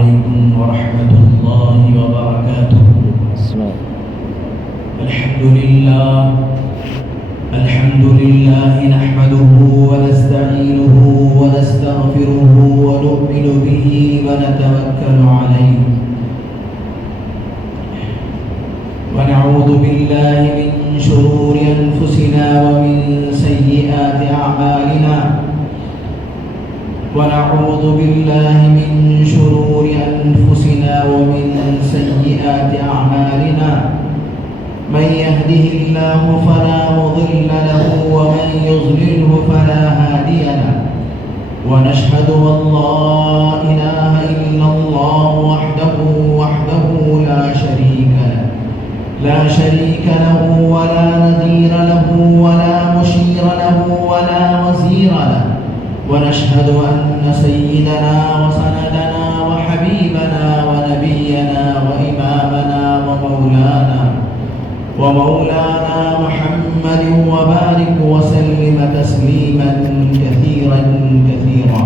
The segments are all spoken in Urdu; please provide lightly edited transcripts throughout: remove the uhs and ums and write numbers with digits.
عليكم ورحمة الله وبركاته. الحمد لله نحمده ونستعينه ونستغفره ونؤمن به ونتوكل عليه ونعوذ بالله من شرور أنفسنا ومن سيئات أعمالنا من يهده الله فلا مضل له ومن يضلله فلا هادي له ونشهد أن لا إله إلا الله وحده لا شريك له ولا نظير له ولا مشير له ولا وزير له ونشهد أن سيدنا وسندنا وحبيبنا ونبينا وإمامنا ومولانا محمد وبارك وسلم تسليما كثيرا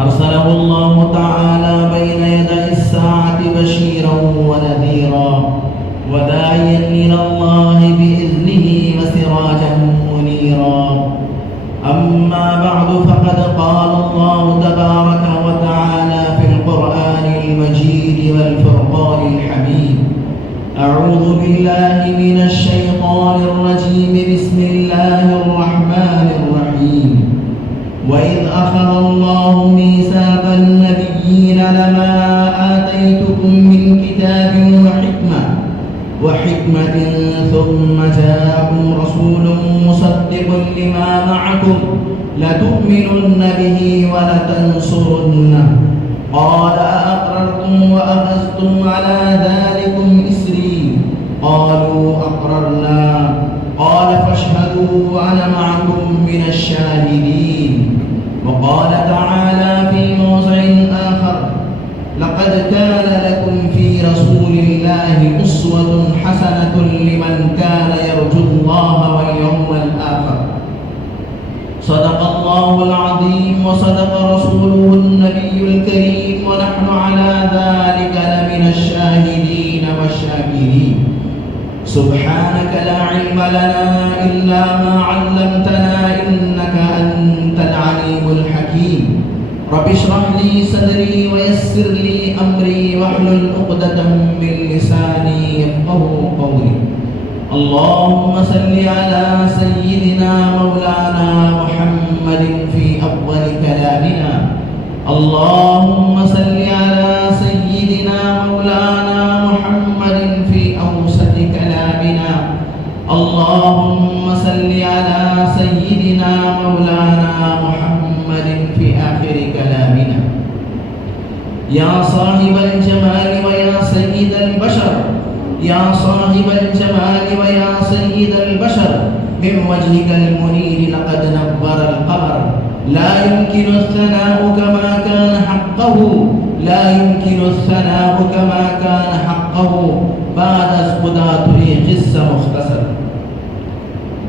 أرسله الله تعالى بين يدي الساعة بشيرا ونذيرا وداعيا إلى الله بإذنه وسراجا منيرا. أما بعد فقد قال الله تبارك وتعالى في القرآن المجيد والفرقان الحميد: أعوذ بالله من الشيطان الرجيم. بسم الله الرحمن الرحيم. وإذ أخذ الله ميثاق النبيين لما آتيتكم من كتاب وحكمة ثم جاءكم رسول مصدق لما معكم لتؤمنن به ولتنصرنه قال أأقررتم وأخذتم على ذلكم إسري قالوا أقررنا قال فاشهدوا وأنا معكم من الشاهدين. وقال تعالى في موضع آخر: لقد كان لكم في رسول الله أسوة حسنة لمن كان يرجو الله واليوم الآخر. صدق الله العظيم وصدق رسوله النبي الكريم ونحن على ذلك لمن الشاهدين والشاكرين. سبحانك لا علم لنا إلا ما علمتنا إنك أنت العليم الحكيم. رب اشرح لي صدري ويسر لي أمري واحلل عقدة من لساني يفقهوا قولي. اللهم صل على سيدنا مولانا محمد في أول كلامنا. اللهم صل على سيدنا مولانا محمد في أوسط كلامنا. اللهم صل على سيدنا مولانا محمد في آخر كلامنا. يا صاحب الجمال ويا سيد البشر، يا صاحب الجمال ويا سيد البشر، من وجهك المنير لقد نور القمر. لا يمكن الثناء كما كان حقه، لا يمكن الثناء كما كان حقه. بعد خدا تری قصه مختصر.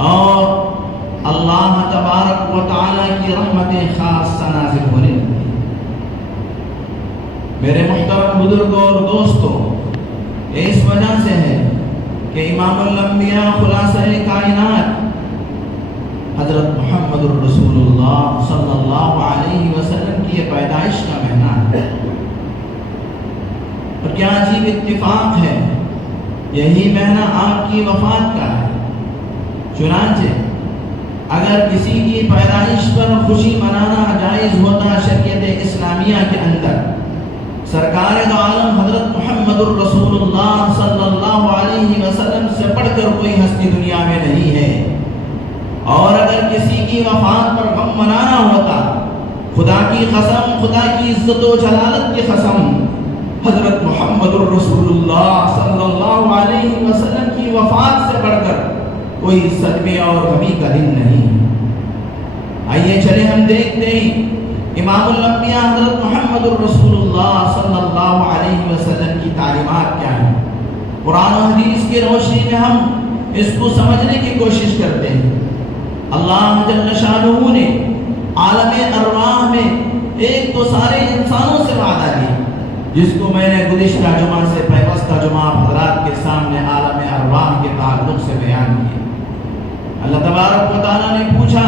اور اللہ تبارک و تعالیٰ کی رحمتیں خاص نازل ہونے لگی۔ میرے محترم بزرگوں اور دوستوں، اس وجہ سے ہے کہ امام الانبیاء خلاصہ کائنات حضرت محمد الرسول اللہ صلی اللہ علیہ وسلم کی یہ پیدائش کا مہینہ ہے۔ اور کیا عجیب اتفاق ہے، یہی مہینہ آپ کی وفات کا ہے۔ چنانچہ اگر کسی کی پیدائش پر خوشی منانا جائز ہوتا شریعت اسلامیہ کے اندر، سرکار دو عالم حضرت محمد الرسول اللہ صلی اللہ علیہ وسلم سے بڑھ کر کوئی ہستی دنیا میں نہیں ہے۔ اور اگر کسی کی وفات پر غم منانا ہوتا، خدا کی قسم، خدا کی عزت و جلالت کی قسم، حضرت محمد الرسول اللہ صلی اللہ علیہ وسلم کی وفات سے بڑھ کر کوئی صدمے اور غمی کا دن نہیں۔ آئیے چلے ہم دیکھتے ہیں امام الانبیاء حضرت محمد الرسول اللہ صلی اللہ علیہ وسلم کی تعلیمات کیا ہیں۔ قرآن و حدیث کی روشنی میں ہم اس کو سمجھنے کی کوشش کرتے ہیں۔ اللہ جل شانہ نے عالم ارواح میں ایک تو سارے انسانوں سے وعدہ لیا، جس کو میں نے گزشتہ جمعہ سے پیوستہ جمعہ حضرات کے سامنے عالم ارواح کے تعلق سے بیان کیا۔ اللہ تبارک و تعالیٰ نے پوچھا،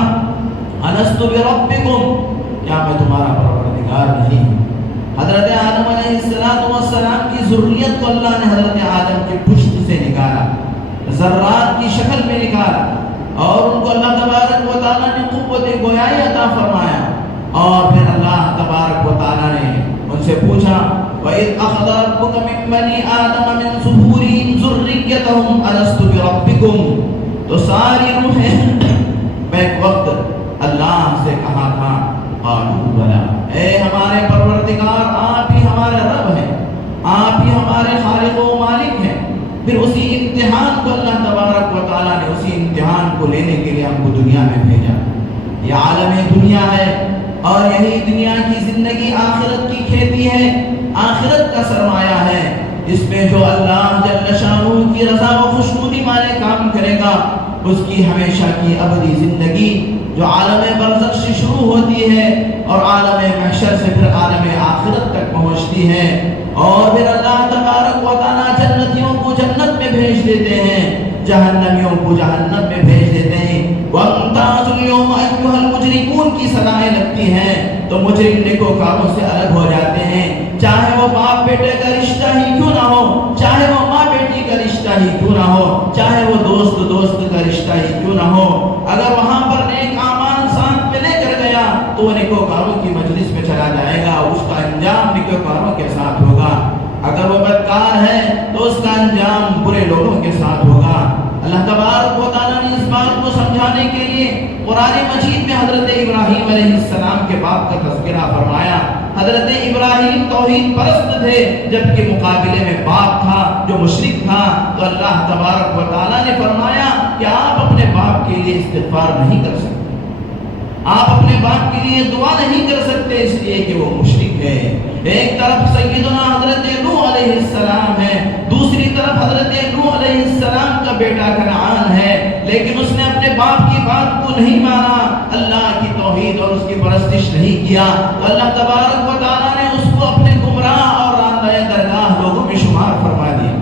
الست بربکم، کیا میں تمہارا پروردگار نہیں ہوں؟ حضرت آدم علیہ السلام کی ذریت کو اللہ نے حضرت آدم کے پشت سے نکالا، ذرات کی شکل میں نکالا، اور ان کو اللہ تبارک و تعالیٰ نے قوت گویائی عطا فرمایا۔ اور پھر اللہ تبارک و تعالیٰ نے ان سے پوچھا، وَإِذْ أَخَذَ رَبُّكَ مِن بَنِي آدَمَ مِن ظُهُورِهِمْ ذُرِّيَّتَهُمْ أَلَسْتُ بِرَبِّكُمْ، تو ساری روحیں بیک وقت اللہ سے کہا تھا، قالوا بلا، اے ہمارے پروردگار، آپ ہی ہمارے رب ہیں، آپ ہی ہمارے خالق و مالک ہیں۔ پھر اسی امتحان کو اللہ تبارک و تعالیٰ نے اسی امتحان کو لینے کے لیے ہم کو دنیا میں بھیجا۔ یہ عالم دنیا ہے، اور یہی دنیا کی زندگی آخرت کی کھیتی ہے، آخرت کا سرمایہ ہے۔ اس میں جو اللہ جل شانہ کی رضا و خوشنودی والے کام کرے گا، اس کی ہمیشہ کی ابدی زندگی جو عالم برزخ سے شروع ہوتی ہے اور عالم محشر سے پھر عالم آخرت تک پہنچتی ہے۔ اور پھر اللہ تبارک و تعالیٰ جنتیوں کو جنت میں بھیج دیتے ہیں، جہنمیوں کو جہنم میں بھیج دیتے ہیں۔ وَامْتَازُوا الْيَوْمَ أَيُّهَا الْمُجْرِمُونَ کی صدائیں لگتی ہیں تو مجرم نیکوکاروں سے الگ ہو جاتے ہیں، چاہے وہ باپ بیٹے کا رشتہ ہی کیوں نہ ہو، چاہے وہ ماں بیٹی کا رشتہ ہی کیوں نہ ہو، چاہے وہ دوست دوست کا رشتہ ہی کیوں نہ ہو۔ اگر وہاں پر نیک اعمال ساتھ میں لے کر گیا تو وہ نیکوکاروں کی مجلس میں چلا جائے گا، اس کا انجام نیکوکاروں کے ساتھ ہوگا۔ اگر وہ بدکار ہے تو اس کا انجام برے لوگوں کے ساتھ ہوگا۔ اللہ تبارک و تعالیٰ نے اس بات کو سمجھانے کے لیے قرآن مجید میں حضرت ابراہیم علیہ السلام کے باپ کا تذکرہ فرمایا۔ حضرت ابراہیم توحید پرست تھے، جبکہ مقابلے میں باپ تھا جو مشرک تھا، تو اللہ تبارک و تعالیٰ نے فرمایا کہ آپ اپنے باپ کے لیے استغفار نہیں کر سکتے، آپ اپنے باپ کے لیے دعا نہیں کر سکتے، اس لیے کہ وہ مشرک ہے۔ ایک طرف سیدنا حضرت نوح علیہ السلام ہے، دوسری طرف حضرت نوح علیہ السلام کا بیٹا کنعان ہے، لیکن اس نے اپنے باپ کی بات کو نہیں مانا، اللہ کی توحید اور اس کی پرستش نہیں کیا، تو اللہ تبارک و تعالیٰ نے اس کو اپنے گمراہ اور راندہ درگاہ لوگوں میں شمار فرما دیا۔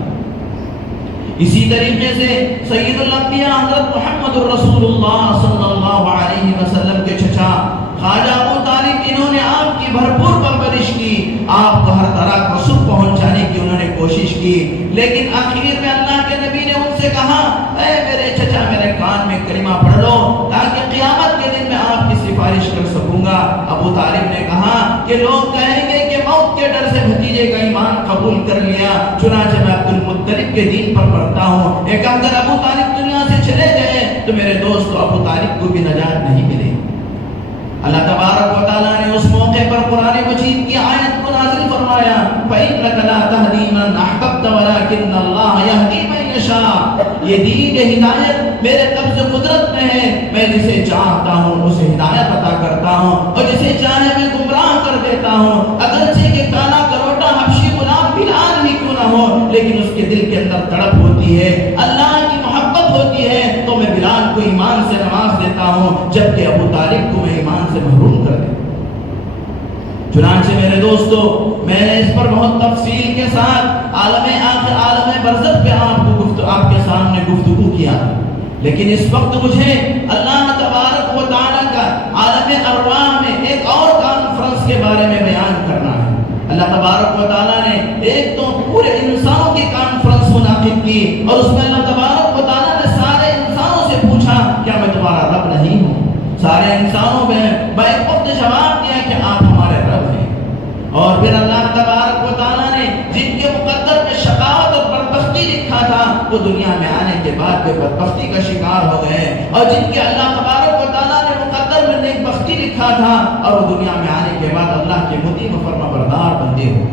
اسی طریقے سے سید الانبیاء حضرت محمد الرسول اللہ صلی اللہ علیہ وسلم کے چچا خواجہ ابو طالب، انہوں نے آپ کی بھرپور پرورش کی، آپ کو ہر طرح کا سکھ پہنچانے کی انہوں نے کوشش کی، لیکن آخر میں اللہ کے نبی نے ان سے کہا، اے میرے چچا، میرے کان میں کلمہ پڑھ لو تاکہ قیامت کے دن میں آپ کی سفارش کر سکوں گا۔ ابو طالب نے کہا کہ لوگ کہیں گے کہ موت کے ڈر سے بھتیجے کا ایمان قبول کر لیا، چنانچہ میں عبد المطلب کے دین پر پڑھتا ہوں۔ ایک اگر ابو طالب دنیا سے چلے گئے تو میرے دوست ابو طالب کو بھی نجات نہیں ملے۔ اللہ تبارک و تعالیٰ نے اس موقع پر قرآن مجید کی آیت کو نازل فرمایا، فَإِنَّكَ لَا تَهْدِي مَنْ أَحْبَبْتَ وَلَكِنَّ اللَّهَ يَهْدِي مَن يَشَاءُ۔ یہ دین، یہ ہدایت میرے قبض قدرت میں ہے، میں جسے چاہتا ہوں اسے ہدایت عطا کرتا ہوں، اور جسے چاہے میں گمراہ کر دیتا ہوں۔ اگرچہ کہ کالا کروٹا حبشی غلام بلال ہی کیوں نہ ہو، لیکن اس کے دل کے اندر تڑپ ہوتی ہے، اللہ کی محبت ہوتی ہے، تو میں بلال کو ایمان سے نواز دیتا ہوں جبکہ ابو طالب کو میں ایمان سے محروم کر دیتا ہوں۔ چنانچہ میرے دوستو، میں نے اس پر بہت تفصیل کے ساتھ عالم آخر عالم برزخ پہ آپ کے سامنے گفتگو کیا، لیکن اس وقت مجھے اللہ تبارک و تعالیٰ کا عالم ارواح میں ایک اور کانفرنس کے بارے میں بیان کرنا ہے۔ اللہ تبارک و تعالیٰ نے ایک تو پورے انسانوں کی کانفرنس منعقد کی، اور اس میں اللہ تبارک و تعالیٰ نے سارے انسانوں سے پوچھا کیا میں تمہارا رب نہیں ہوں؟ سارے انسانوں میں بیک وقت جواب دیا کہ آپ ہمارے رب ہیں۔ اور پھر اللہ تبارک و تعالیٰ نے جن کے مقدر میں شقاوت اور بدبختی لکھا تھا وہ دنیا میں آنے کے بعد بے بدبختی کا شکار ہو گئے، اور جن کے اللہ تبارک و تعالیٰ نے مقدر میں نیک بختی لکھا تھا اور وہ دنیا میں آنے کے بعد اللہ کے مطیع و فرما بردار بندے ہو۔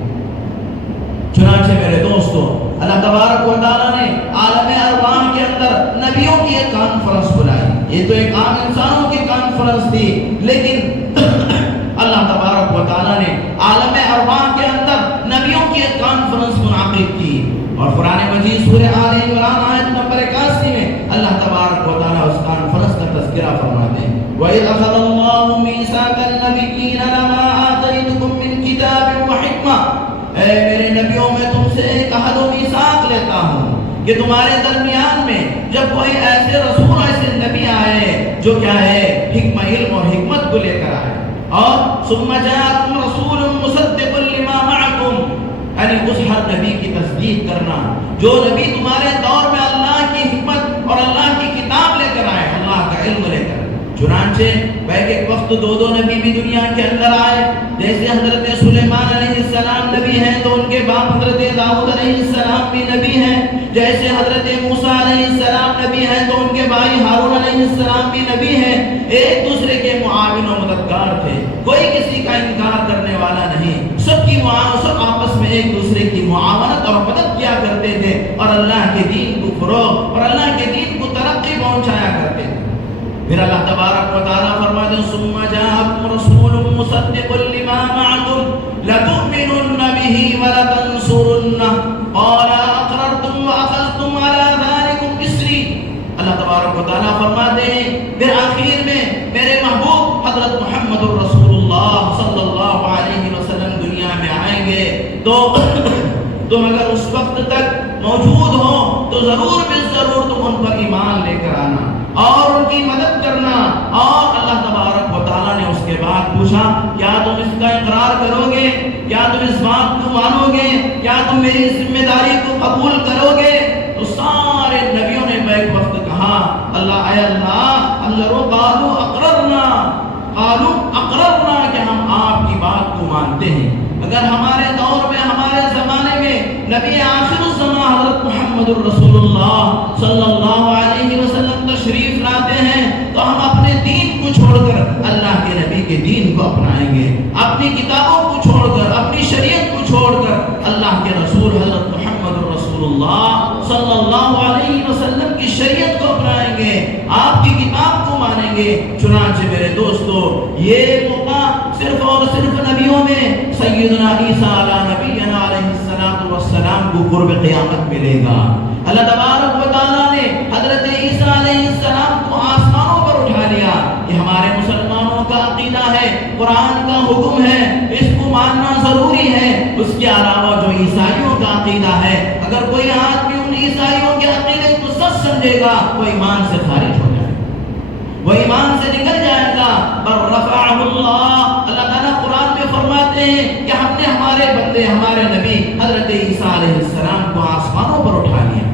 چنانچہ میرے دوستو، اللہ تبارک و تعالیٰ نے عالم ارواح کے اندر نبیوں کی ایک کانفرنس بلائی۔ یہ تو ایک عام انسانوں کی کانفرنس تھی، لیکن اللہ تبارک و تعالیٰ نے عالم ارواح کے اندر نبیوں کی ایک کانفرنس منعقد کی، اور قرآن مجید سورہ آل عمران آیت نمبر 81 میں اللہ تبارک و تعالیٰ اس کانفرنس کا تذکرہ فرماتے ہیں۔ وَإِذْ أَخَذَ اللَّهُ مِيثَاقَ النَّبِيِّينَ لَمَا آتَيْتُكُم مِّن كِتَابٍ وَحِكْمَةٍ، اے میرے نبیوں میں تم سے ایک عہد و میثاق لیتا ہوں کہ تمہارے درمیان میں جب کوئی ایسے رسول ایسے نبی آئے جو کیا ہے حکمت علم اور حکمت کو لے کر آئے، اور ثم جاءكم رسول مصدق لما معكم، یعنی اس ہر نبی کی تصدیق کرنا جو نبی تمہارے دور میں اللہ کی حکمت اور اللہ کی کتاب لے کر آئے، اللہ کا علم لے کر۔ چنانچہ ایک وقت دو نبی بھی دنیا کے اندر آئے، جیسے حضرت سلیمان علیہ السلام نبی ہیں تو ان کے باپ حضرت داؤد علیہ السلام بھی نبی ہیں، جیسے حضرت موسیٰ علیہ السلام نبی ہیں تو ان کے بھائی ہارون علیہ السلام بھی نبی ہیں۔ ایک دوسرے کے معاون و مددگار تھے، کوئی کسی کا انکار کرنے والا نہیں، سب آپس میں ایک دوسرے کی معاونت اور مدد کیا کرتے تھے، اور اللہ کے دین کو فروغ اور اللہ کے دین کو ترقی پہنچایا کرتے تھے۔ پھر اللہ تبارک و تعالیٰ فرماتے ہیں ثم جاءكم رسول مصدق لما معكم لتؤمنن به ولتنصرنه قال اقررتم واخذتم على ذلكم اسري۔ اللہ تبارک و تعالیٰ فرماتے ہیں پھر آخر میں میرے محبوب حضرت محمد الرسول اللہ صلی اللہ علیہ وسلم دنیا میں آئیں گے تو تم اگر اس وقت تک موجود ہو تو ضرور تم ان پر ایمان لے کر آنا اور ان کی مدد کرنا۔ اور اللہ تبارک و تعالیٰ نے اس کے بعد پوچھا کیا تم اس کا اقرار کرو گے، کیا تم اس بات کو مانو گے، کیا تم میری ذمہ داری کو قبول کرو گے؟ تو سارے نبیوں نے بیک وقت کہا اللہ اے اللہ قالوا اقررنا کہ ہم آپ کی بات کو مانتے ہیں۔ اگر ہمارے دور میں ہمارے زمانے میں نبی آخر الزمان حضرت محمد الرسول اللہ صلی اللہ علیہ وسلم تشریف لاتے ہیں تو ہم اپنے دین کو چھوڑ کر اللہ کے نبی کے دین کو اپنائیں گے، اپنی کتابوں کو چھوڑ کر اپنی شریعت کو چھوڑ کر اللہ کے رسول حضرت محمد الرسول اللہ صلی اللہ علیہ وسلم کی شریعت کو اپنائیں گے، آپ کی کتاب کو مانیں گے۔ چنانچہ میرے دوستو یہ موقع صرف اور صرف نبیوں میں سیدنا عیسیٰ علیہ نبینا علیہ السلام کو قرب قیامت ملے گا۔ اللہ تبارک و تعالیٰ نے حضرت عیسیٰ علیہ السلام کو آسمانوں پر اٹھا لیا۔ یہ ہمارے مسلمانوں کا عقیدہ ہے، قرآن کا حکم ہے، اس کو ماننا ضروری ہے۔ اس کے علاوہ جو عیسائیوں کا عقیدہ ہے، اگر کوئی آدمی ان عیسائیوں کے عقیدے کو سچ سمجھے گا وہ ایمان سے خارج ہو جائے گا، وہ ایمان سے نکل جائے گا۔ پر رفعہ اللہ تعالیٰ قرآن میں فرماتے ہیں کہ ہم نے ہمارے بندے ہمارے نبی حضرت عیسیٰ علیہ السلام کو آسمانوں پر اٹھا لیا۔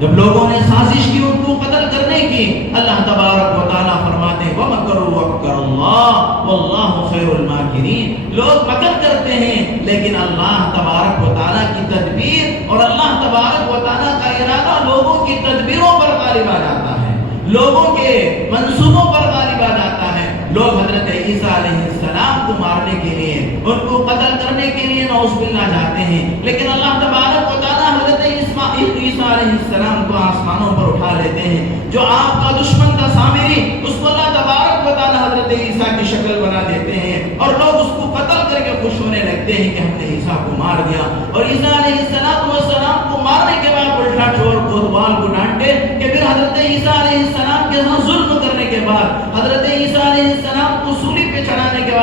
جب لوگوں نے سازش کی ان کو قتل کرنے کی، اللہ تبارک و تعالیٰ فرماتے ہیں وَمَكَرُوا وَمَكَرَ اللَّهُ وَاللَّهُ خَيْرُ الْمَاكِرِينَ۔ لوگ مکر کرتے ہیں لیکن اللہ تبارک و تعالیٰ کی تدبیر اور اللہ تبارک و تعالیٰ کا ارادہ لوگوں کی تدبیروں پر غالب آ جاتا ہے، لوگوں کے منصوبوں پر غالب آ جاتا ہے۔ لوگ حضرت عیسیٰ علیہ السلام کو مارنے کے لیے، ان کو قتل کرنے کے لیے نعوذ باللہ جاتے ہیں، لیکن اللہ تبارک و تعالیٰ حضرت عیسیٰ علیہ السلام کو آسمانوں پر اٹھا لیتے ہیں۔ جو آپ کا دشمن تھا سامری، اس کو اللہ تبارک و تعالیٰ حضرت عیسیٰ کی شکل بنا دیتے ہیں، اور لوگ اس کو قتل کر کے خوش ہونے لگتے ہیں کہ ہم نے عیسیٰ کو مار دیا۔ اور عیسیٰ علیہ السلام کو مارنے کے بعد الٹا چور کوتوال کو ڈانٹے کہ پھر حضرت عیسیٰ علیہ السلام کے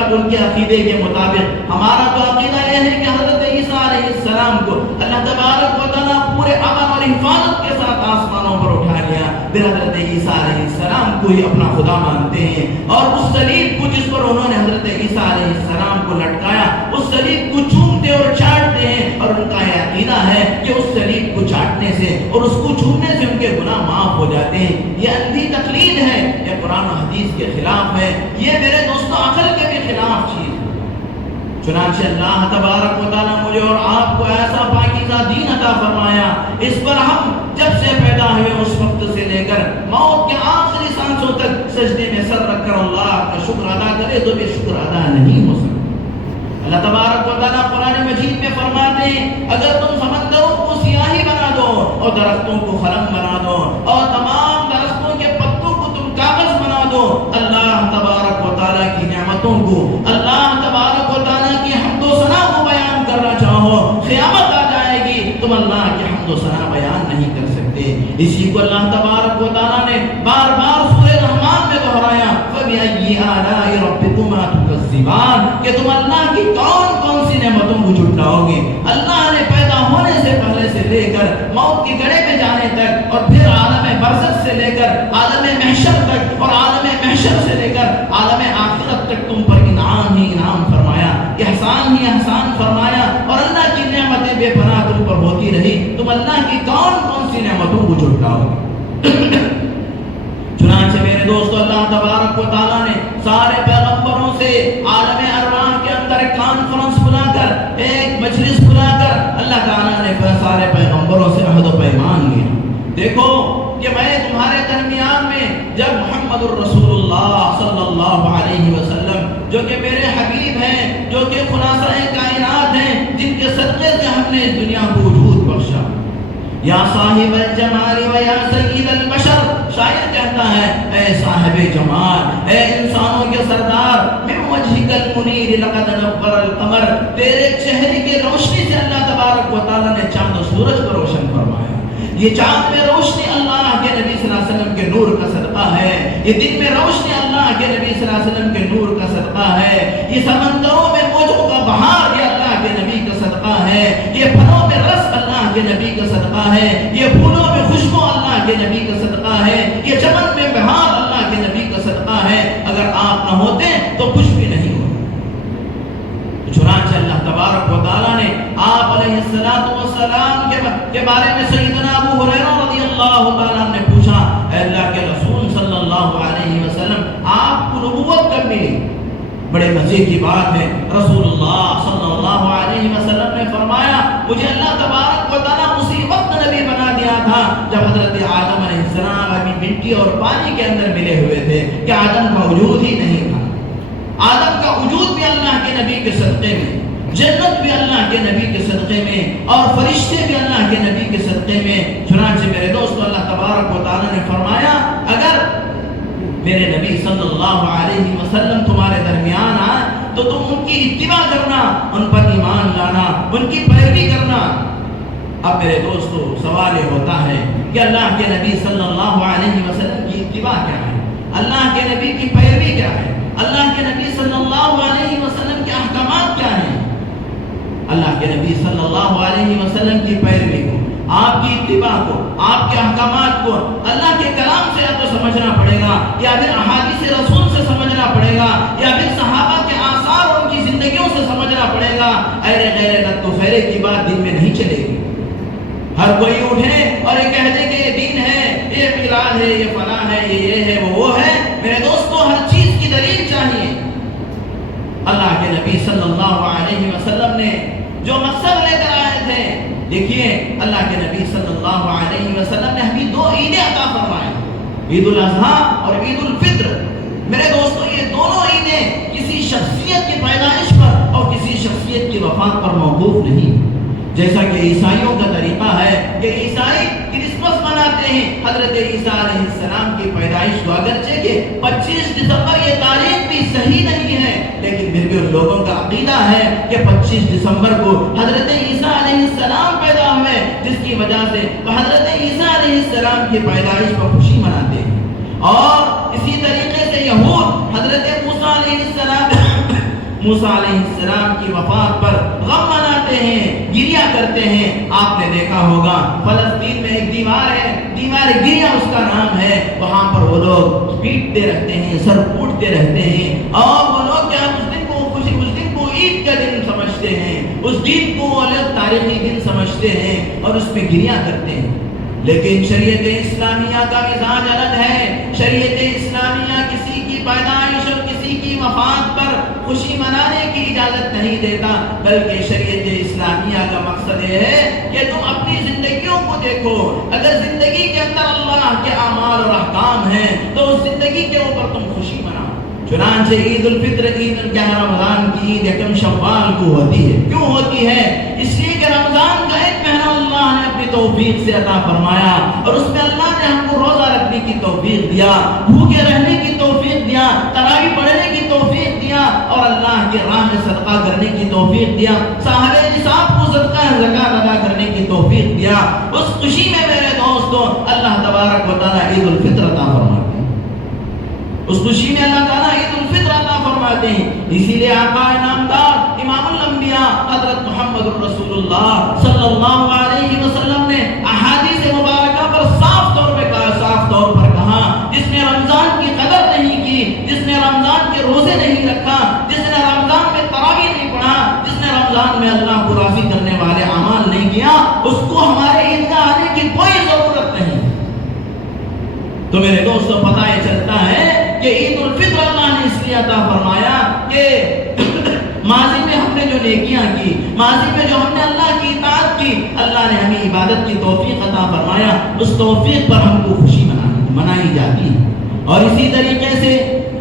مطابق، ان کے عقیدے کے مطابق. ہمارا تو عقیدہ یہ ہے کہ حضرت عیسیٰ علیہ السلام کو اللہ تبارک و تعالیٰ پورے امن اور حفاظت کے ساتھ آسمانوں پر اٹھا لیا، پھر حضرت عیسیٰ علیہ السلام کو ہی اپنا خدا مانتے ہیں. اور اس صلیب کو جس پر انہوں نے حضرت عیسیٰ علیہ السلام کو لٹکایا، اس صلیب کو چومتے اور چاٹتے ہیں، اور ان کا یہ عقیدہ ہے کہ اس صلیب کو چاٹنے سے اور اس کو چومنے سے ان کے گناہ معاف ہو جاتے ہیں. یہ اندھی تقلید ہے، یہ قرآن و حدیث کے خلاف ہے، یہ میرے دوستوں عقل کے بھی خلاف چیز ہے. چنانچہ اللہ تبارک و تعالیٰ مجھے اور آپ کو ایسا پاکیزہ دین عطا فرمایا، اس پر ہم جب سے پیدا ہوئے اس وقت سے لے کر موت کے آخری سانسوں تک سجدے میں سر رکھ کر اللہ کا شکر ادا کرے تو یہ شکر ادا نہیں ہو سکتا. اللہ تبارک و تعالیٰ قرآن مجید میں فرماتے ہیں اگر تم سمندروں کو سیاہی بنا دو اور درختوں کو قلم بنا دو اور تمام درختوں کے پتوں کو تم کاغذ بنا دو، اللہ تبارک و تعالیٰ کی نعمتوں کو، اللہ تبارک و تعالیٰ کی حمد و ثنا کو بیان کرنا چاہو، قیامت آ جائے گی تم اللہ کی حمد و ثنا بیان نہیں کر سکتے. اسی کو اللہ تبارک و تعالیٰ نے بار بار سورہ رحمان میں دہرایا، فَبِأَيِّ آلَاءِ رَبِّكُمَا تُكَذِّبَانِ، کہ تم اللہ کی کون کون سی نعمتوں کو جھٹلاؤ گے. اللہ نے پیدا ہونے سے پہلے سے لے کر موت کے گڑھے میں جانے تک، اور پھر عالم برزخ سے لے کر عالم محشر تک، اور عالم محشر سے لے کر عالم آخرت تک تم پر انعام ہی انعام فرمایا، احسان ہی احسان فرمایا، اور اللہ کی نعمتیں بے پناہ تم پر ہوتی رہی. تم اللہ کی کون کون سی نعمتوں کو جھٹلاؤ گے. چنانچہ میرے دوستو اللہ تبارک و تعالیٰ نے سارے پیغمبروں سے عالم ارواح کے اندر ایک کانفرنس بلا کر، ایک مجلس بلا کر اللہ تعالیٰ نے سارے پیغمبروں سے عہد و پیمان لیا. دیکھو کہ میں تمہارے درمیان میں جب محمد الرسول اللہ صلی اللہ علیہ وسلم جو کہ میرے حبیب ہیں، جو کہ خلاصہ کائنات ہیں، جن کے صدقے سے ہم نے اس دنیا کو وجود بخشا، یا صاحب الجمال و یا سید البشر، شاعر کہتا ہے اے صاحب جمال، اے انسانوں کے سردار، من وجہک المنیر لقد نور القمر، تیرے چہرے کی روشنی سے اللہ تبارک و تعالیٰ نے چاند و سورج کو روشن فرمایا. یہ چاند میں روشنی اللہ کے نبی صلی اللہ علیہ وسلم کے نور کا صدقہ ہے، یہ دن میں روشنی اللہ کے نبی صلی اللہ علیہ وسلم کے نور کا صدقہ ہے، یہ سمندروں میں موجوں کا بہار یہ اللہ کے نبی کا صدقہ ہے، یہ پھلوں میں رس اللہ کے نبی کا صدقہ ہے، یہ پھولوں میں خوشبو اللہ کے نبی کا صدقہ ہے، یہ چمن میں بہار اللہ کے نبی کا صدقہ ہے. اگر آپ نہ ہوتے تو کچھ بھی نہیں ہوتا. چنانچہ اللہ تبارک و تعالیٰ نے آپ علیہ السلام کے بارے میں سیدنا ابو ہریرہ رضی اللہ تعالیٰ نے پوچھا، اے اللہ کے رسول صلی اللہ علیہ وسلم آپ کو نبوت کب ملی؟ بڑے مزے کی بات ہے، رسول اللہ صلی اللہ علیہ وسلم نے فرمایا مجھے اللہ تبارک و تعالیٰ اسی وقت نبی بنا دیا تھا جب حضرت آدم علیہ السلام ابھی مٹی اور پانی کے اندر ملے ہوئے تھے کہ آدم کا وجود ہی نہیں تھا. آدم کا وجود بھی اللہ کے نبی کے صدقے میں، جنت بھی اللہ کے نبی کے صدقے میں، اور فرشتے بھی اللہ کے نبی کے صدقے میں. چنانچہ میرے دوستو اللہ تبارک و تعالیٰ نے فرمایا اگر میرے نبی صلی اللہ علیہ وسلم تمہارے درمیان آئے تو تم ان کی اتباع کرنا، ان پر ایمان لانا، ان کی پیروی کرنا. اب میرے دوستو سوال یہ ہوتا ہے کہ اللہ کے نبی صلی اللہ علیہ وسلم کی اتباع کیا ہے، اللہ کے نبی کی پیروی کیا ہے، اللہ کے نبی صلی اللہ علیہ وسلم کے احکامات کیا ہیں. اللہ کے نبی صلی اللہ علیہ وسلم کی پیروی کو، آپ کی اتباع کو، آپ کے احکامات کو اللہ کے کلام سے آپ کو سمجھنا پڑے گا، یا پھر احادیث رسول سے سمجھنا پڑے گا، یا پھر صحابہ کے آثار اور ان کی زندگیوں سے سمجھنا پڑے گا. ایرے غیر لط و خیرے کی بات دین میں نہیں چلے گی. ہر کوئی اٹھے اور یہ کہہ دے کہ یہ دین ہے، یہ میلاد ہے، یہ فلاں ہے، یہ ہے، وہ ہے. میرے دوستو ہر چیز کی دلیل چاہیے. اللہ کے نبی صلی اللہ علیہ وسلم نے جو مقصد لے کر آئے تھے، دیکھیے اللہ کے نبی صلی اللہ علیہ وسلم نے ہمیں دو عیدیں عطا فرمائے، عید الاضحیٰ اور عید الفطر. میرے دوستو یہ دونوں عیدیں کسی شخصیت کی پیدائش پر اور کسی شخصیت کی وفات پر موقوف نہیں. جیسا کہ عیسائیوں کا طریقہ ہے کہ عیسائی کرسمس مناتے ہیں حضرت عیسیٰ علیہ السلام کی پیدائش کو، اگرچہ کہ 25 دسمبر یہ تاریخ بھی صحیح نہیں ہے، لیکن پھر بھی ان لوگوں کا عقیدہ ہے کہ 25 دسمبر کو حضرت عیسیٰ علیہ السلام پیدا ہوئے، جس کی وجہ سے وہ حضرت عیسیٰ علیہ السلام کی پیدائش پر خوشی مناتے ہیں. اور اسی طریقے سے یہود حضرت موسیٰ علیہ السلام موسیٰ علیہ السلام کی وفات پر غم مناتے ہیں، گریہ کرتے ہیں۔ آپ نے دیکھا ہوگا فلسطین میں ایک دیوار ہے، دیوار گریہ اس کا نام ہے، وہاں پر وہ لوگ پیٹتے رہتے ہیں، سر پوٹتے رہتے ہیں، اور وہ لوگ کیا اس دن کو عید کا دن سمجھتے ہیں، اس دن کو الگ تاریخی دن سمجھتے ہیں اور اس پہ گریہ کرتے ہیں۔ لیکن شریعت اسلامیہ کا مزاج الگ ہے۔ شریعت اسلامیہ کسی کی پیدائش اور کسی کی وفات پر خوشی منانے کی اجازت نہیں دیتا، بلکہ شریعت اسلامیہ کا مقصد یہ ہے کہ تم اپنی زندگیوں کو دیکھو، اگر زندگی کے اندر اللہ کے اعمال اور احکام ہیں تو اس زندگی کے اوپر تم خوشی مناؤ۔ چنانچہ عید الفطر، عید رمضان کی عید یکم شوال کو ہوتی ہے۔ کیوں ہوتی ہے؟ اس لیے کہ رمضان کا ایک مہینہ اللہ نے اپنی توفیق سے عطا فرمایا، اور اس میں اللہ نے ہم کو روزہ رکھنے کی توفیق دیا، بھوکے رہنے کی توفیق دیا، تراویح پڑھنے کی توفیق دیا، اور اللہ کی راہ میں صدقہ کرنے کی توفیق دیا، صاحب نصاب کو صدقہ زکات ادا کرنے کی توفیق دیا۔ اس خوشی میں میرے دوستو اللہ تبارک و تعالی عید الفطر عطا فرماتے ہیں، اس خوشی میں اللہ تعالیٰ عید الفطر عطا فرماتے ہیں۔ اسی لیے آقا نامدار امام الانبیاء حضرت محمد رسول اللہ صلی اللہ علیہ وسلم نے احادیث مبارکہ پر صاف طور پر کہا، جس نے رمضان کی قدر نہیں کی، جس نے رمضان کے روزے نہیں رکھا، جس نے رمضان میں تراویح نہیں پڑھا، جس نے رمضان میں اللہ کو راضی کرنے والے اعمال نہیں کیا، اس کو ہمارے عیدگاہ آنے کی کوئی ضرورت نہیں۔ تو میرے دوستوں پتہ یہ چلتا ہے کہ عید الفطر اللہ نے اس لیے عطا فرمایا کہ ماضی میں ہم نے جو نیکیاں کی، ماضی میں جو ہم نے اللہ کی اطاعت کی، اللہ نے ہمیں عبادت کی توفیق عطا فرمایا، اس توفیق پر ہم کو خوشی منائی جاتی ہے۔ اور اسی طریقے سے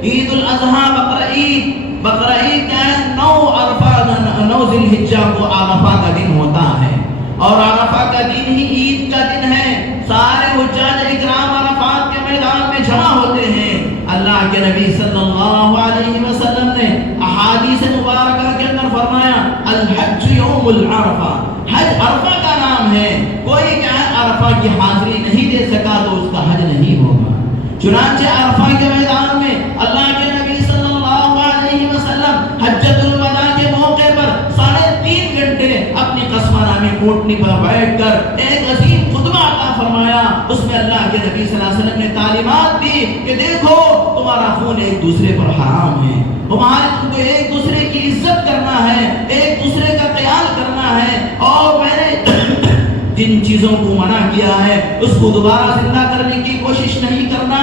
عید الاضحیٰ، بقرہ عید کیا ہے؟ 9 ذی الحجہ کو عرفہ کا دن ہوتا ہے، اور عرفہ کا دن ہی عید کا دن ہے۔ سارے حجاج اکرام عرفات کے میدان میں جمع ہوتے ہیں۔ اللہ کے نبی صلی اللہ علیہ وسلم نے احادیث مبارکہ کے اندر فرمایا الحج یوم العرفہ، حج عرفہ کا نام ہے، کوئی کیا عرفہ کی حاضری نہیں دے سکا تو اس کا حج نہیں ہوگا۔ چنانچہ عرفہ کے میدان میں اللہ کے نبی صلی اللہ علیہ وسلم حجۃ الوداع کے موقع پر 3.5 گھنٹے اپنی قسمانہ میں اونٹنی پر بیٹھ کر ایک عظیم خطبہ عطا فرمایا۔ اس میں اللہ کے نبی صلی اللہ علیہ وسلم نے تعلیمات دی کہ دیکھو تمہارا خون ایک دوسرے پر حرام ہے، تم کو ایک دوسرے کی عزت کرنا ہے، ایک دوسرے کا خیال کرنا ہے، اور میں نے جن چیزوں کو منع کیا ہے اس کو دوبارہ زندہ کرنے کی کوشش نہیں کرنا۔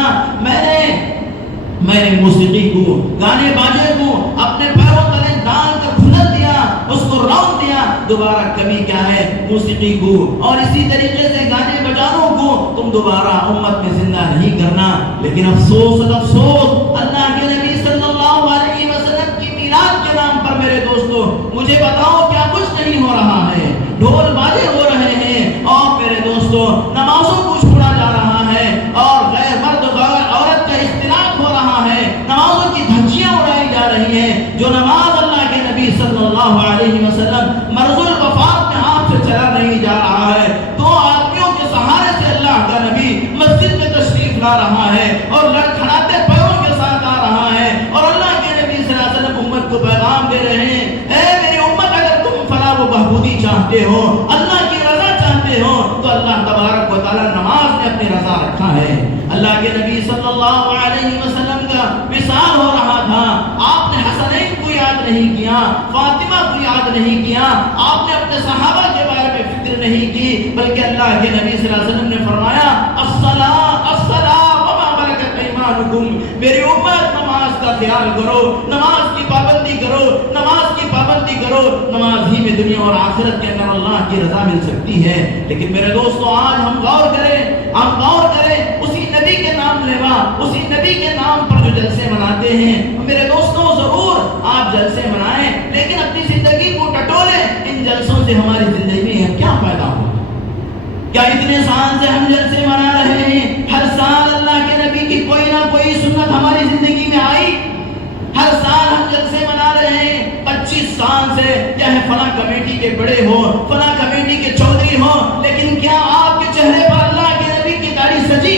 میں نے موسیقی کو، گانے باجے کو اپنے پیروں تلے ڈال کر کھلل دیا، اس کو روک دیا، دوبارہ کبھی کیا ہے موسیقی کو اور اسی طریقے سے گانے بجانوں کو تم دوبارہ امت میں زندہ نہیں کرنا۔ لیکن افسوس اللہ کے نبی صلی اللہ علیہ وسلم کی میلاد کے نام پر میرے دوستو مجھے بتاؤ کیا کچھ نہیں ہو رہا ہے؟ ڈھول باجے ہو رہے ہیں، اور میرے دوستو نمازوں کو چھوڑا جا رہا ہے، اور غیر مرد غیر عورت کا اختلاط ہو رہا ہے، نمازوں کی دھجیاں اڑائی جا رہی ہیں۔ جو نماز اللہ کے نبی صلی اللہ علیہ وسلم مرض الوفات میں ہاتھ سے چلا نہیں جا رہا ہے، 2 آدمیوں کے سہارے سے اللہ کا نبی مسجد میں تشریف لا رہا ہے اور لڑکھڑاتے پیروں کے ساتھ آ رہا ہے، اور اللہ کے نبی صلی اللہ علیہ وسلم امت کو پیغام دے رہے ہیں، اے میری امت اگر تم فلاح و بہبودی چاہتے ہو، اللہ کی رضا چاہتے ہو، تو اللہ تبارک و تعالی نماز میں اپنی رضا رکھا ہے۔ اللہ کے نبی صلی اللہ علیہ وسلم کا وصال ہو رہا تھا، آپ نے حسنین کو یاد نہیں کیا، فاطمہ کو یاد نہیں کیا، آپ نے اپنے صحابہ کے بارے میں فکر نہیں کی، بلکہ اللہ کے نبی صلی اللہ علیہ وسلم نے فرمایا الصلاۃ وما ملکت ایمانکم، میری امت نماز کا خیال کرو، نماز کی پابندی کرو، نماز کی پابندی کرو، نماز ہی میں دنیا اور آخرت کے اندر اللہ کی رضا مل سکتی ہے۔ لیکن میرے دوستو آج ہم غور کریں اسی نبی کے نام لیوا، اسی نبی کے نام پر جو جلسے مناتے ہیں، میرے دوستو ضرور آپ جلسے منائیں، لیکن اپنی زندگی کو ٹٹولیں۔ ان جلسوں سے ہماری زندگی میں کیا فائدہ ہو؟ کیا اتنے سال سے ہم جلسے منا رہے ہیں، ہر سال اللہ کے نبی کی کوئی نہ کوئی سنت ہماری زندگی میں آئی؟ ہر سال ہم جلسے منا رہے ہیں 25 سال سے، چاہے فلاں کمیٹی کے بڑے ہو، فلاں کمیٹی کے چودھری ہو، لیکن کیا آپ کے چہرے پر اللہ کے نبی کی داڑھی سجی؟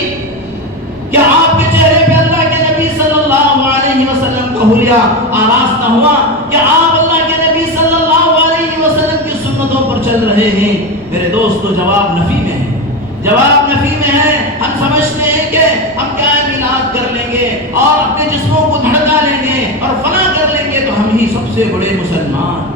کیا آپ کے چہرے پہ اللہ کے نبی صلی اللہ علیہ وسلم کا سہولیا آراستہ ہوا کہ آپ اللہ کے نبی صلی اللہ علیہ وسلم کی سنتوں پر چل رہے ہیں؟ میرے دوستو جواب نفی میں ہے، جواب نفی میں ہے۔ ہم سمجھتے ہیں کہ ہم کیا میلاد کر لیں گے اور اپنے جسموں کو دھڑکا لیں گے اور فنا کر لیں گے تو ہم ہی سب سے بڑے مسلمان۔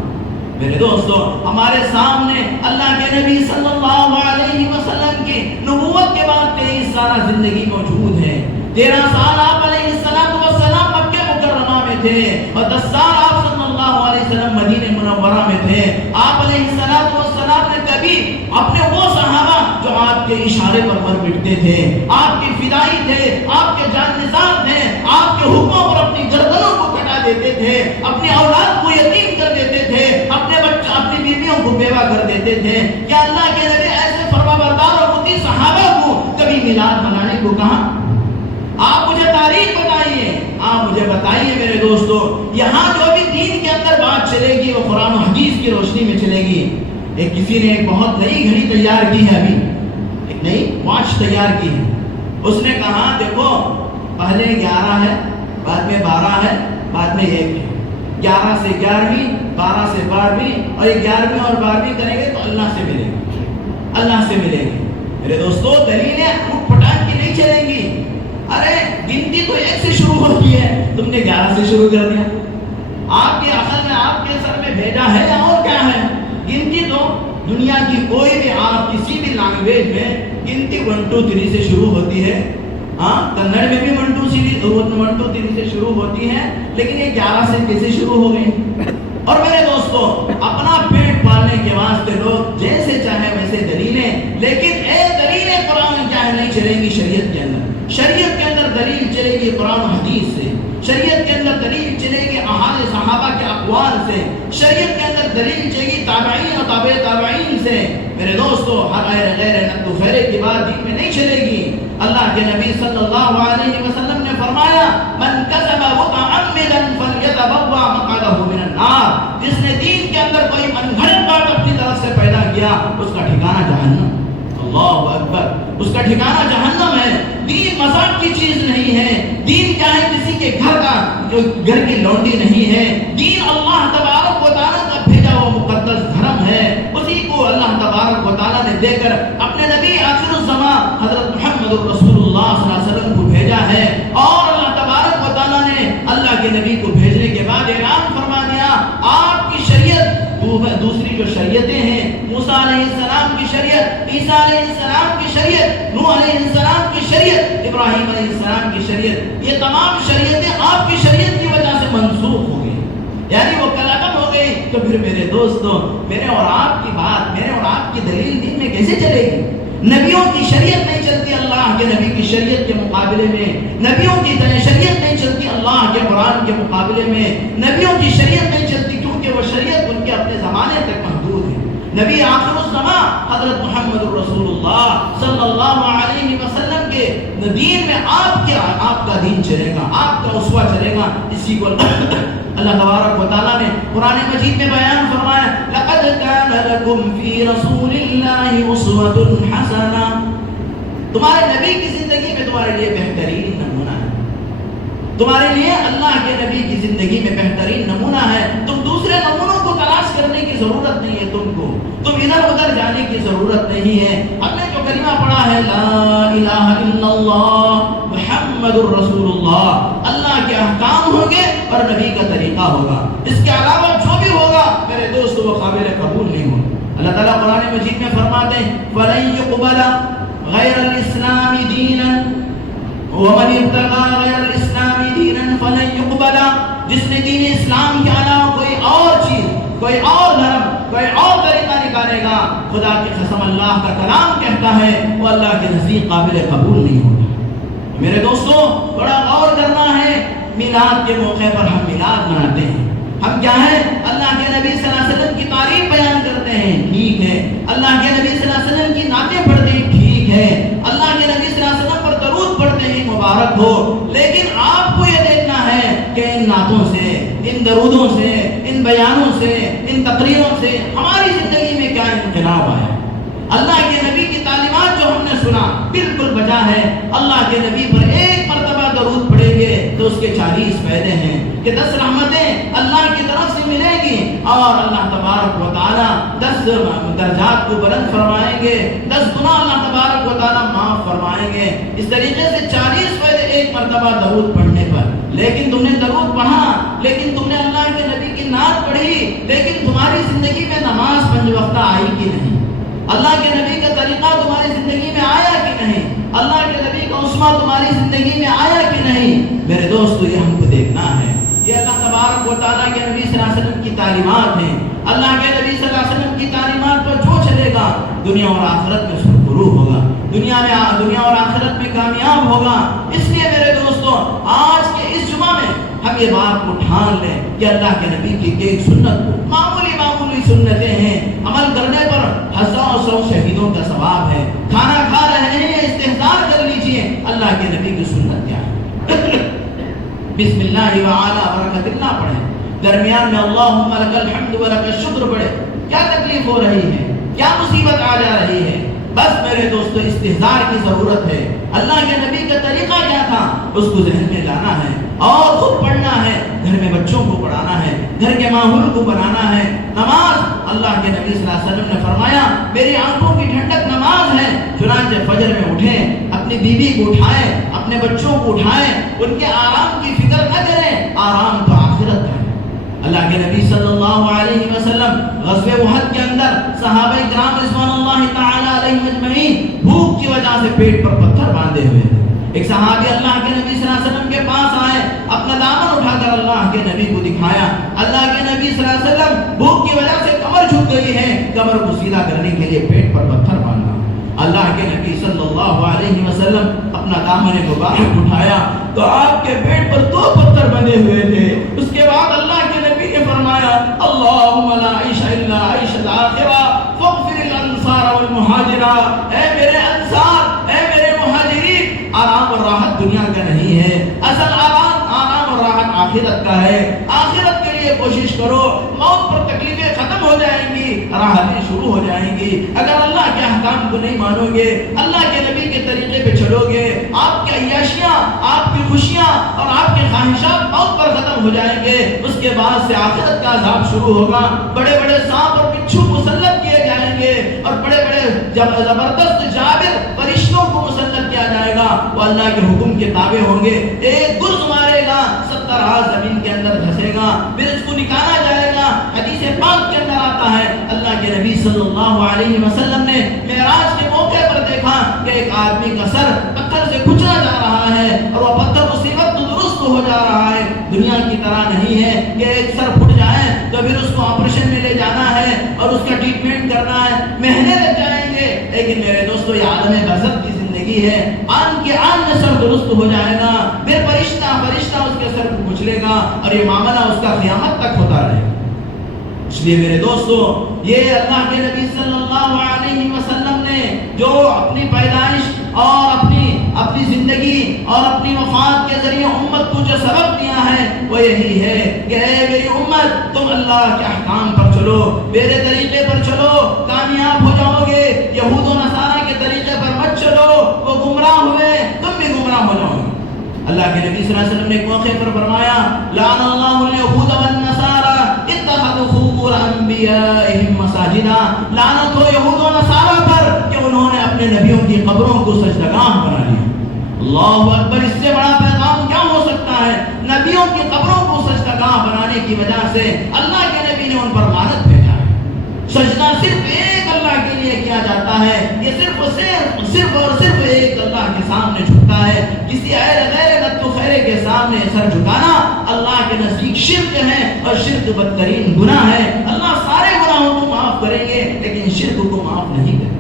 میرے دوستو ہمارے سامنے اللہ کے نبی صلی اللہ علیہ وسلم کی نبوت کے بعد 23 سالہ زندگی موجود ہے۔ 13 سال آپ علیہ السلام مکہ مکرمہ میں تھے اور 10 سال آپ صلی اللہ علیہ وسلم مدینہ منورہ میں تھے۔ آپ علیہ السلام نے کبھی اپنے وہ صحابہ جو آپ کے اشارے پر مر مٹتے تھے، آپ کے فدائی تھے، آپ کے جان نثار تھے، آپ کے حکموں پر اپنی گردنوں کو کٹا دیتے تھے، اپنی اولاد کو یتیم کر دیتے تھے، اپنے بچوں اپنی بیویوں کو بیوہ کر دیتے تھے، کیا اللہ کے نبی ایسے فرما بردار اور مطیع صحابہ کو کبھی میلاد منانے کو کہا؟ آپ مجھے تاریخ بتائیے، آپ مجھے بتائیے میرے دوستو، یہاں جو بھی دین کے اندر بات چلے گی وہ قرآن و حدیث کی روشنی میں چلے گی۔ کسی نے ایک بہت نئی گھڑی تیار کی ہے، ابھی ایک نئی واچ تیار کی ہے، اس نے کہا دیکھو پہلے 11 ہے، بعد میں 12 ہے، بعد میں 1 ہے، 11 سے 11ویں، 12 سے 12ویں، اور 11ویں اور 12ویں کریں گے تو اللہ سے ملیں گے، اللہ سے ملیں گے۔ میرے دوستو دلیلیں اٹھ پٹاک کی نہیں چلیں گی۔ ارے گنتی تو 1 سے شروع ہوتی ہے، تم نے 11 سے شروع کر دیا۔ آپ کی عقل میں آپ کے سر میں بھیجا ہے یا اور کیا ہے؟ گنتی تو دنیا کی کوئی بھی آپ کسی بھی لینگویج میں گنتی 1 2 3 سے شروع ہوتی ہے۔ ہاں کنڑ میں بھی 1 2 3 سے شروع ہوتی ہے، لیکن یہ 11 سے کیسے شروع ہو گئی؟ اور میرے دوستو اپنا پیٹ پالنے کے واسطے لوگ جیسے چاہے ویسے دلیلیں، لیکن دلیلیں قرآن کیا ہے نہیں چلیں گی شریعت کے اندر۔ شریعت کے اندر دلیل چلے گی قرآن و حدیث سے، شریعت کے اندر دلیل چلے گی احادیث صحابہ کے اقوال سے، شریعت کے اندر دلیل چلے گی تابعین اور تابع تابعین سے۔ میرے دوستو ہر غیر نقد و خیرے کی بات دین میں نہیں چلے گی۔ اللہ کے نبی صلی اللہ علیہ وسلم نے فرمایا من کذب متعمدا فلیتبوأ مقعدہ من النار، جس نے دین کے اندر کوئی من گھڑت بات اپنی طرف سے پیدا کیا اس کا ٹھکانہ جہنم۔ اللہ اکبر، اس کا ٹھکانہ جہنم ہے۔ دین مذاق کی چیز نہیں ہے، دین کیا ہے کسی کے گھر کا جو گھر کی لونڈی نہیں ہے، دین اللہ تبارک و تعالیٰ کا بھیجا ہوا مقدس دھرم ہے، اسی کو اللہ تبارک و تعالیٰ نے دے کر اپنے نبی آخر الزمان حضرت محمد رسول اللہ صلی اللہ علیہ وسلم کو بھیجا ہے۔ اور اللہ تبارک و تعالیٰ نے اللہ کے نبی کو بھیجنے کے بعد اعلان فرما دیا آپ کی شریعت دوسری جو شریعتیں ہیں، موسیٰ علیہ السلام کی شریعت، عیسیٰ علیہ السلام کی شریعت، نوح علیہ السلام کی شریعت، ابراہیم علیہ السلام کی شریعت، یہ تمام شریعتیں آپ کی شریعت کی وجہ سے منسوخ ہو گئی، یعنی وہ کلام ہو گئی۔ تو پھر میرے دوستو میرے اور آپ کی بات، میرے اور آپ کی دلیل دین میں کیسے چلے گی؟ نبیوں کی شریعت نہیں چلتی اللہ کے نبی کی شریعت کے مقابلے میں، نبیوں کی شریعت نہیں چلتی اللہ کے قرآن کے مقابلے میں، نبیوں کی شریعت نہیں چلتی کیونکہ وہ شریعت ان کے اپنے زمانے تک محدود ہے۔ نبی آخر الزمان حضرت محمد رسول اللہ صلی اللہ علیہ وسلم کے دین میں آپ کا دین چلے گا، آپ کا اسوہ چلے گا۔ اسی کو اللہ تبارک و تعالیٰ نے قرآن مجید میں بیان فرمایا لَقَدْ كَانَ لَكُمْ فِي رَسُولِ اللَّهِ أُسْوَةٌ حَسَنَةٌ، تمہارے نبی کی زندگی میں تمہارے لیے بہترین نمونہ ہے، تمہارے لیے اللہ کے نبی کی زندگی میں بہترین نمونہ ہے۔ تم دوسرے نمونوں کو تلاش کرنے کی ضرورت نہیں ہے، تم ادھر ادھر جانے کی ضرورت نہیں ہے۔ ہم نے جو کلمہ پڑھا ہے لا الہ الا اللہ محمد الرسول اللہ، اللہ کے احکام ہوں گے اور نبی کا طریقہ ہوگا، اس کے علاوہ جو بھی ہوگا میرے دوست وہ قابل قبول نہیں ہوگا۔ اللہ تعالیٰ قرآن مجید میں فرماتے ہیں فَلَن يُقْبَلَ غَيْرَ الْإِسْلَامِ دِينًا وَمَنِ ابْتَغَىٰ غَيْرَ الْإِسْلَامِ دِينًا فَلَن يُقْبَلَ، جس نے دین اسلام کے علاوہ کوئی اور چیز، کوئی اور دھرم، کوئی اور طریقہ نکالے گا، خدا کی قسم اللہ کا کلام کہتا ہے وہ اللہ کے نزدیک قابل قبول نہیں ہوگا۔ میرے دوستو بڑا غور کرنا ہے، میلاد کے موقع پر ہم میلاد مناتے ہیں، ہم کیا ہے اللہ کے نبی صلی اللہ علیہ وسلم کی تعریف بیان کرتے ہیں، ٹھیک ہے، اللہ کے نبی صلی اللہ علیہ وسلم کی نعتیں پڑھتے ہیں، ٹھیک ہے، اللہ کے نبی صلی اللہ علیہ وسلم پر درود پڑھتے ہیں، مبارک ہو، لیکن آپ کو یہ دیکھنا ہے کہ ان نعتوں سے، ان درودوں سے، ان بیانوں سے، ان تقریروں سے ہماری زندگی میں کیا انقلاب آیا۔ اللہ کے نبی کی تعلیمات جو ہم نے سنا بالکل بجا ہے، اللہ کے نبی پر ایک مرتبہ درود پڑھیں گے تو اس کے 40 فائدے ہیں، کہ 10 رحمتیں اللہ کی طرف سے ملیں گی اور اللہ تبارک و تعالی 10 درجات کو بلند فرمائیں گے، 10 گناہ اللہ تبارک و تعالی معاف فرمائیں گے۔ اس طریقے سے 40 فائدے ایک مرتبہ درود پڑھنے پر۔ لیکن تم نے درود پڑھا، لیکن تم نے اللہ کے نبی کی نعت پڑھی، لیکن تمہاری زندگی میں نماز 5 وقتہ آئی کہ نہیں؟ اللہ کے نبی کا طریقہ تمہاری زندگی میں آیا کہ نہیں؟ اللہ کے نبی کا اسوہ تمہاری زندگی میں آیا کہ نہیں؟ میرے دوستو، یہ ہم کو دیکھنا ہے۔ یہ اللہ تبارک و تعالیٰ کے نبی صلی اللہ علیہ وسلم کی تعلیمات ہیں۔ اللہ کے نبی صلی اللہ علیہ وسلم کی تعلیمات پر جو چلے گا دنیا اور آخرت میں اس کو فروغ ہوگا، دنیا اور آخرت میں کامیاب ہوگا۔ اس لیے میرے دوستو، آج کے اس جمعہ میں ہم یہ بات کو ٹھان لیں کہ اللہ کے نبی کی ایک سنت کو، معمولی سنتیں ہیں، عمل کرنے پر 1000 شہیدوں کا ثواب ہے۔ کھانا کھا رہے ہیں، استحضار کر لیجئے اللہ کے نبی کی سنت کیا ہے۔ بسم اللہ وعلا برکت اللہ پڑھیں، درمیان میں اللہم لک الحمد ولک الشکر پڑھیں۔ کیا تکلیف ہو رہی ہے، کیا مصیبت آ جا رہی ہے، بس میرے دوستو استحضار کی ضرورت ہے۔ اللہ کے نبی کا طریقہ کیا تھا اس کو ذہن میں لانا ہے اور خود پڑھنا ہے، گھر میں بچوں کو پڑھانا ہے، گھر کے ماحول کو بنانا ہے۔ نماز، اللہ کے نبی صلی اللہ علیہ وسلم نے فرمایا میری آنکھوں کی ٹھنڈک نماز ہے۔ چنانچہ فجر میں اٹھیں، اپنی بیوی کو اٹھائیں، اپنے بچوں کو اٹھائیں، ان کے آرام کی فکر نہ کریں، آرام تو آخرت کا ہے۔ اللہ کے نبی صلی اللہ علیہ وسلم غزوہ احد کے اندر صحابہ کرام رضوان اللہ تعالی علیہم اجمعین بھوک کی وجہ سے پیٹ پر پتھر باندھے ہوئے تھے۔ ایک صحابی اللہ کے نبی صلی اللہ علیہ وسلم کے پاس آئے، اپنا دامن اٹھا کر اللہ کے نبی کو دکھایا۔ اللہ کے نبی صلی اللہ علیہ وسلم بھوک کی وجہ سے کمر جھک گئی ہے، کمر کو سیدھا کرنے کے لیے پیٹ پر پتھر باندھا۔ اللہ کے نبی صلی اللہ علیہ وسلم اپنا دامن مبارک اٹھایا تو آپ کے پیٹ پر 2 پتھر بندھے ہوئے تھے۔ اس کے بعد اللہ کے نبی نے فرمایا اللہم لا عیش الا عیش الآخرہ فاغفر الانصار والمہاجرہ۔ اے میرے انصار، اے میرے مہاجرین، آرام اور راحت دنیا کا نہیں ہے، اصل آرام اور راحت آخرت کا ہے۔ آخرت کے لیے کوشش کرو، موت پر تکلیفیں ختم ہو جائیں گی، راحتیں شروع ہو جائیں گی۔ اگر اللہ کے احکام کو نہیں مانو گے، اللہ کے نبی کے طریقے پہ چلو گے، آپ کی عیاشیاں، آپ کی خوشیاں اور آپ کے خواہشات موت پر ختم ہو جائیں گے۔ اس کے بعد سے آخرت کا عذاب شروع ہوگا، بڑے بڑے سانپ اور بچھو مسلط کیے جائیں گے اور بڑے بڑے زبردست جابر فرشتوں کو مسلط کیا جائے گا، وہ اللہ کے حکم کے تابع ہوں گے۔ ایک گرز مارے گا، 70 ہاتھ زمین کے اندر دھسے گا، پھر اس کو نکالا جائے گا۔ حدیث پاک کے اندر آتا ہے اللہ کے نبی صلی اللہ علیہ وسلم نے معراج کے موقع پر دیکھا کہ ایک آدمی کا سر پتھر سے کچلا جا رہا ہے اور وہ پتھر اسی وقت درست ہو جا رہا ہے۔ دنیا کی طرح نہیں ہے کہ ایک سر پھٹ جائے تو پھر اس کو آپریشن میں لے جانا ہے اور اس کا ٹریٹمنٹ کرنا ہے، مہینے لگ جائیں گے۔ لیکن میرے دوستو یہ عالم برزخ کی زندگی ہے، آن کے آن میں سر درست ہو جائے گا، پھر فرشتہ اس کے سر کو کچلے گا اور یہ معاملہ اس کا قیامت تک ہوتا رہے گا۔ اس لیے میرے دوستو، یہ اللہ کے نبی صلی اللہ علیہ وسلم نے جو اپنی پیدائش اور اپنی زندگی اور اپنی وفات کے ذریعے امت کو جو سبق دیا ہے وہ یہی ہے کہ اے میری امت، تم اللہ کے احکام پر چلو، میرے طریقے پر چلو، کامیاب ہو جاؤ گے۔ یہود و نصارہ کے طریقے پر مت چلو، وہ گمراہ ہوئے، تم بھی گمراہ ہو جاؤ گے۔ اللہ کے نبی صلی اللہ علیہ وسلم نے ایک موقع پر فرمایا لعن اللہ الیہود والنصارى اتخذوا قبور انبیائہم مساجدا۔ لعنت ہو یہود و نصارہ پر کہ انہوں نے اپنے نبیوں کی قبروں کو سجدگاہ بنا لیا۔ اللہ اکبر، اس سے بڑا پیغام کیا ہو سکتا ہے؟ نبیوں کی قبروں کو سجدگاہ بنانے کی وجہ سے اللہ کے نبی نے ان پر لعنت بھیجا ہے۔ سجدہ صرف ایک اللہ کے لیے کیا جاتا ہے، یہ صرف اور صرف ایک اللہ کے سامنے جھکتا ہے۔ کسی غیر نتو خیرے کے سامنے سر جھکانا اللہ کے نزدیک شرک ہے، اور شرک بدترین گناہ ہے۔ اللہ سارے گناہوں کو معاف کریں گے لیکن شرک کو معاف نہیں کریں گے۔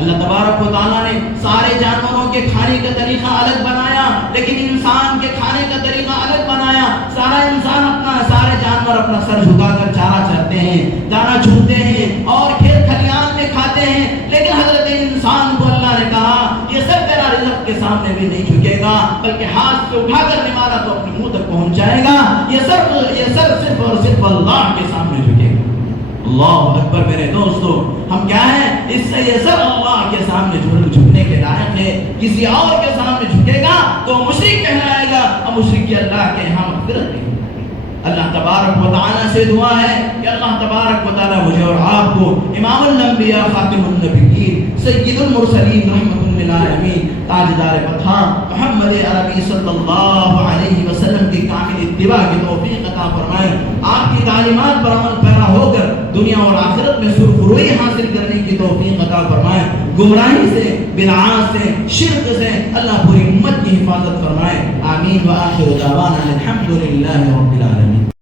اللہ تبارک و تعالیٰ نے سارے جانوروں کے کھانے کا طریقہ الگ بنایا لیکن انسان کے کھانے کا طریقہ الگ بنایا۔ سارے جانور اپنا سر جھکا کر چارہ چرتے ہیں، دانا چنتے ہیں اور کھیت کھلیان میں کھاتے ہیں، لیکن حضرت انسان کو اللہ نے کہا یہ سر تیرا رزق کے سامنے بھی نہیں جھکے گا، بلکہ ہاتھ سے اٹھا کر نمانا تو اپنے منہ تک پہنچ جائے گا۔ یہ سر صرف اور صرف اللہ کے سامنے جھکے گا۔ اللہ اکبر میرے دوستو، ہم کیا ہیں؟ اس سے یہ سر اللہ کے سامنے جھکنے کے لائق ہے۔ کسی اور کے سامنے جھکے گا تو مشرک کہلائے گا، اور مشرک کی اللہ کے یہاں مغفرت نہیں۔ اللہ تبارک و تعالیٰ سے دعا ہے کہ اللہ تبارک و تعالیٰ مجھے اور آپ کو امام الانبیاء خاتم النبیین سید المرسلین رحمۃ للعالمین تاجدار بطحا محمد عربی صلی اللہ علیہ وسلم کی کامل اتباع کی توفیق عطا فرمائے، آپ کی تعلیمات پر عمل پیرا ہو کر دنیا اور آخرت میں سرخروئی حاصل کرنے کی توفیق عطا فرمائے، گمراہی سے، بدعات سے، شرک سے اللہ پوری امت کی حفاظت فرمائے، آمین وآخر دعوانا الحمدللہ رب العالمین۔